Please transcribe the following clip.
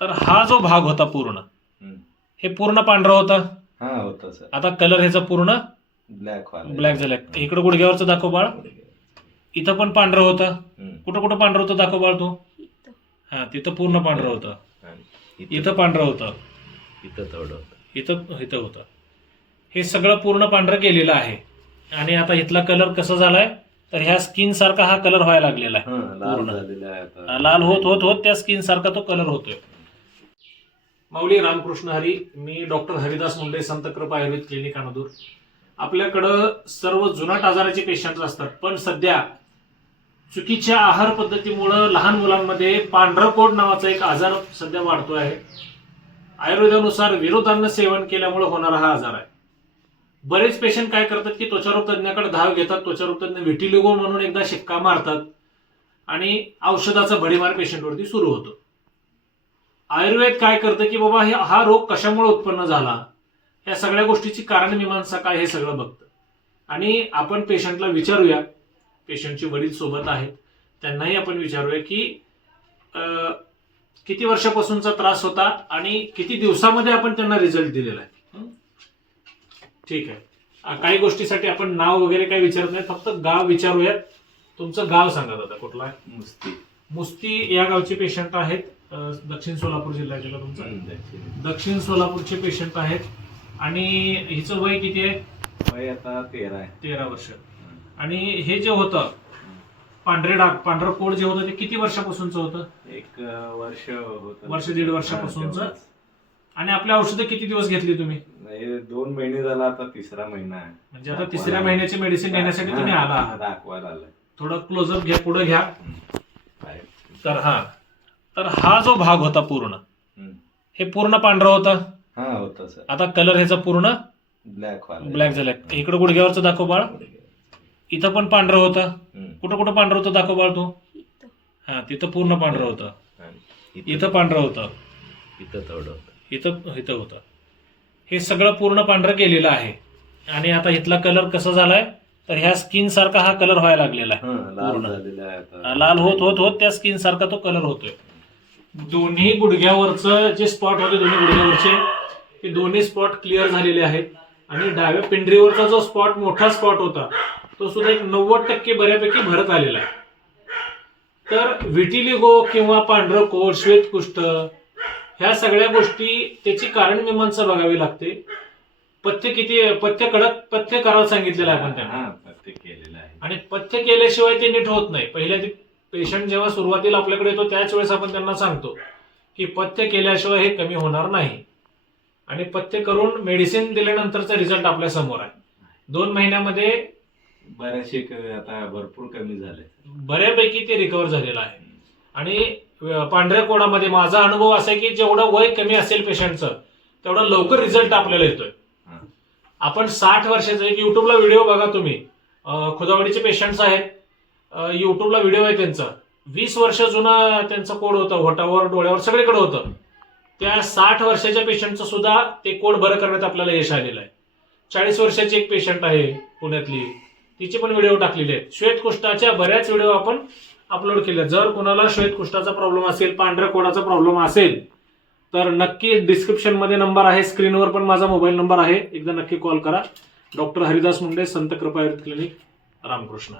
तर हा जो भाग होता पूर्ण हे पूर्ण पांढरं होतं. हा होता सर. आता कलर ह्याचा पूर्ण ब्लॅक झालाय. इकडे गुडघ्यावरचं दाखव बाळ. इथं पण पांढरं होतं. कुठं कुठं पांढरं होतं दाखव बाळ तू. हा तिथं पूर्ण पांढरं होतं. इथं पांढरं होतं. इथं थोडं होतं. इथं इथं होतं. हे सगळं पूर्ण पांढरं केलेलं आहे. आणि आता इथला कलर कसा झालाय तर ह्या स्किन सारखा हा कलर व्हायला लागलेला आहे. पूर्ण लाल होत होत होत त्या स्किन सारखा तो कलर होतोय. माऊली रामकृष्ण हरी. मी डॉक्टर हरिदास मुंडे, संत कृपा आयुर्वेद क्लिनिक अनदूर. आपल्याकडं सर्व जुनाट आजाराचे पेशंट असतात, पण सध्या चुकीच्या आहार पद्धतीमुळे लहान मुलांमध्ये पांढरं कोड नावाचा एक आजार सध्या वाढतो आहे. आयुर्वेदानुसार विरोधान्न सेवन केल्यामुळे होणारा हा आजार आहे. बरेच पेशंट काय करतात की त्वचारोग तज्ञाकडे धाव घेतात. त्वचारोग तज्ञ व्हिटिलिगो म्हणून एकदा शिक्का मारतात आणि औषधाचा भडीमार पेशंटवरती सुरू होतो. आयुर्वेद काय करतं की बाबा हा रोग कशामुळे उत्पन्न झाला, या सगळ्या गोष्टीची कारण मीमांसा काय हे सगळं बघतं. आणि आपण पेशंटला विचारूया, पेशंटचे वडील सोबत आहेत त्यांनाही आपण विचारूया की किती वर्षापासूनचा त्रास होता आणि किती दिवसामध्ये आपण त्यांना रिझल्ट दिलेला आहे. ठीक आहे. काही गोष्टीसाठी आपण नाव वगैरे काही विचारत नाही, फक्त गाव विचारूयात. तुमचं गाव सांगा दादा, कुठलं आहे? मुस्ती. मुस्ती या गावचे पेशंट आहेत. दक्षिण सोलापूर जिल्हा का तुमचा? दक्षिण सोलापूरचे पेशंट आहेत. आणि हिचं वय किती आहे? वय आता 13 वर्ष. आणि हे जे होतं पांढरे डाग, पांढरं कोड जे होतं ते किती वर्षापासूनचं होतं? 1 वर्ष होतं. वर्ष दीड वर्षापासूनचं. आणि आपल्या औषधं किती दिवस घेतली तुम्ही? 2 महिने झाला, आता 3रा महिना आहे. म्हणजे आता 3ऱ्या महिन्याची मेडिसिन घेण्यासाठी तुम्ही आला आहात. दाखवायला आलाय. थोडं क्लोजअप घ्या, पुढे घ्या. तर हा जो भाग होता पूर्ण हे पूर्ण पांढरं होतं. हा होता सर. आता कलर ह्याचा पूर्ण ब्लॅक झालाय. इकडे गुडघ्यावरचं दाखव बाळ. इथं पण पांढरं होतं. कुठं कुठं पांढरं होतं दाखव बाळ तू. हा तिथं पूर्ण पांढरं होतं. इथं पांढरं होतं. इथं थोडं होतं. इथं होतं. हे सगळं पूर्ण पांढरं केलेलं आहे. आणि आता इथला कलर कसा झालाय तर ह्या स्किन सारखा हा कलर व्हायला लागलेला आहे. पूर्ण लाल होत होत होत त्या स्किन सारखा तो कलर होतोय. दोन्ही गुडघ्यावरचं जे स्पॉट होते, दोन्ही गुडघ्यावरचे हे दोन्ही स्पॉट क्लिअर झालेले आहेत. आणि डाव्या पिंढरीवरचा जो स्पॉट, मोठा स्पॉट होता, तो सुद्धा एक 90% बऱ्यापैकी भरत आलेला आहे. तर व्हिटिलिगो किंवा पांढरं कोड, श्वेतकुष्ठ ह्या सगळ्या गोष्टी त्याची कारण मीमांसा बघावी लागते. पथ्य करायला सांगितलेलं आहे आपण त्यांना. पथ्य केलेलं आहे. आणि पथ्य केल्याशिवाय ते नीट होत नाही. पहिल्या पेशंट जेव्हा सुरुवातीला आपल्याकडे येतो त्याच वेळेस आपण त्यांना सांगतो की पथ्य केल्याशिवाय हे कमी होणार नाही. आणि पथ्य करून मेडिसिन दिल्यानंतरचा रिझल्ट आपल्या समोर आहे. 2 महिन्यामध्ये बरेचसे आता भरपूर कमी झाले. बऱ्यापैकी ते रिकव्हर झालेलं आहे. आणि पांढऱ्या कोडामध्ये माझा अनुभव असा आहे की जेवढं वय कमी असेल पेशंटचं तेवढा लवकर रिझल्ट आपल्याला येतोय. आपण 60 वर्षाचं एक युट्यूबला व्हिडिओ बघा तुम्ही, खुदावडीचे पेशंट्स आहेत, युट्यूबला व्हिडिओ आहे त्यांचा. 20 वर्ष जुना त्यांचा कोड होता, होटावर, डोळ्यावर, सगळीकडे होतं. त्या 60 वर्षाच्या पेशंटचं सुद्धा ते कोड बरं करण्यात आपल्याला यश आलेलं आहे. 40 वर्षाची एक पेशंट आहे पुण्यातली, तिचे पण व्हिडिओ टाकलेले आहेत. श्वेतकुष्ठाच्या बऱ्याच व्हिडिओ आपण अपलोड केले. जर कोणाला श्वेतकुष्ठाचा प्रॉब्लेम असेल, पांढऱ्या कोडाचा प्रॉब्लेम असेल तर नक्की डिस्क्रिप्शन मध्ये नंबर आहे, स्क्रीनवर पण माझा मोबाईल नंबर आहे, एकदा नक्की कॉल करा. डॉक्टर हरिदास मुंडे, संत कृपा आयुर्वेद क्लिनिक, रामकृष्ण.